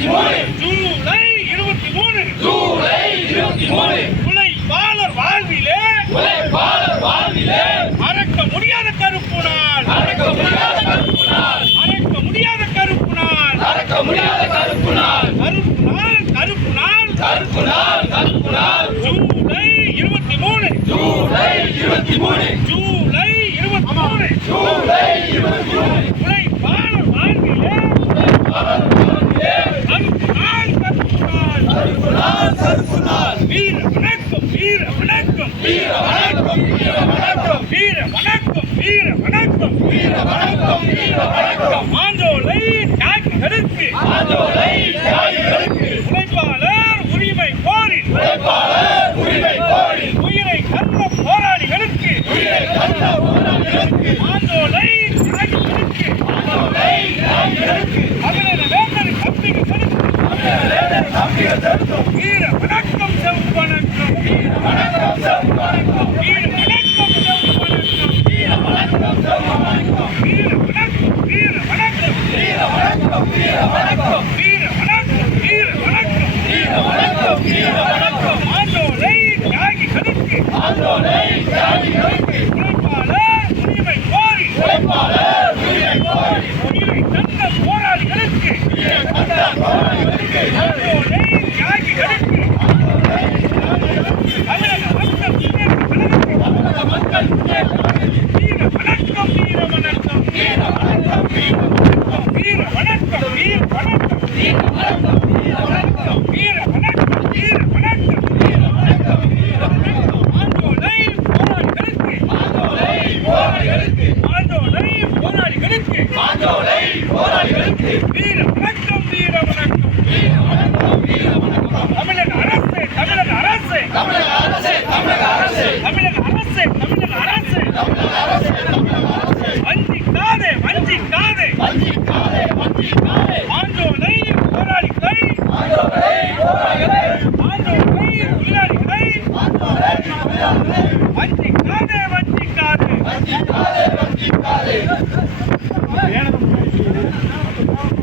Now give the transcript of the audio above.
ஜூலை 23 உழைப்பாளர் வாழ்விலே மறக்க முடியாத கருப்பு நாள் ஜூலை 23 உழைப்பாளர் வாழ்விலே கருப்பு நாள் வீர வணக்கம் மாஞ்சோலை தியாகிகளுக்கு உழைப்பாளர் உரிமை கோரி உயிரை கண்ட போராளிகளுக்கு மாஞ்சோலை தியாகிகளுக்கு தமிழக வேந்தர் தம்பிகளுக்கு வீர வணக்கம் செவ் வணக்கம் மாஞ்சோலை தியாகிகளுக்கு உழைப்பாளர் உரிமை கோரி உயிரை தந்த போராளிகளுக்கு மாஞ்சோலை தியாகிகளுக்கு தமிழக மக்கள் வீர வணக்கம் தமிழக அரசு வஞ்சிக்காதே மாஞ்சோலை போராளிகளை மாஞ்சோலை தொழிலாளிகளை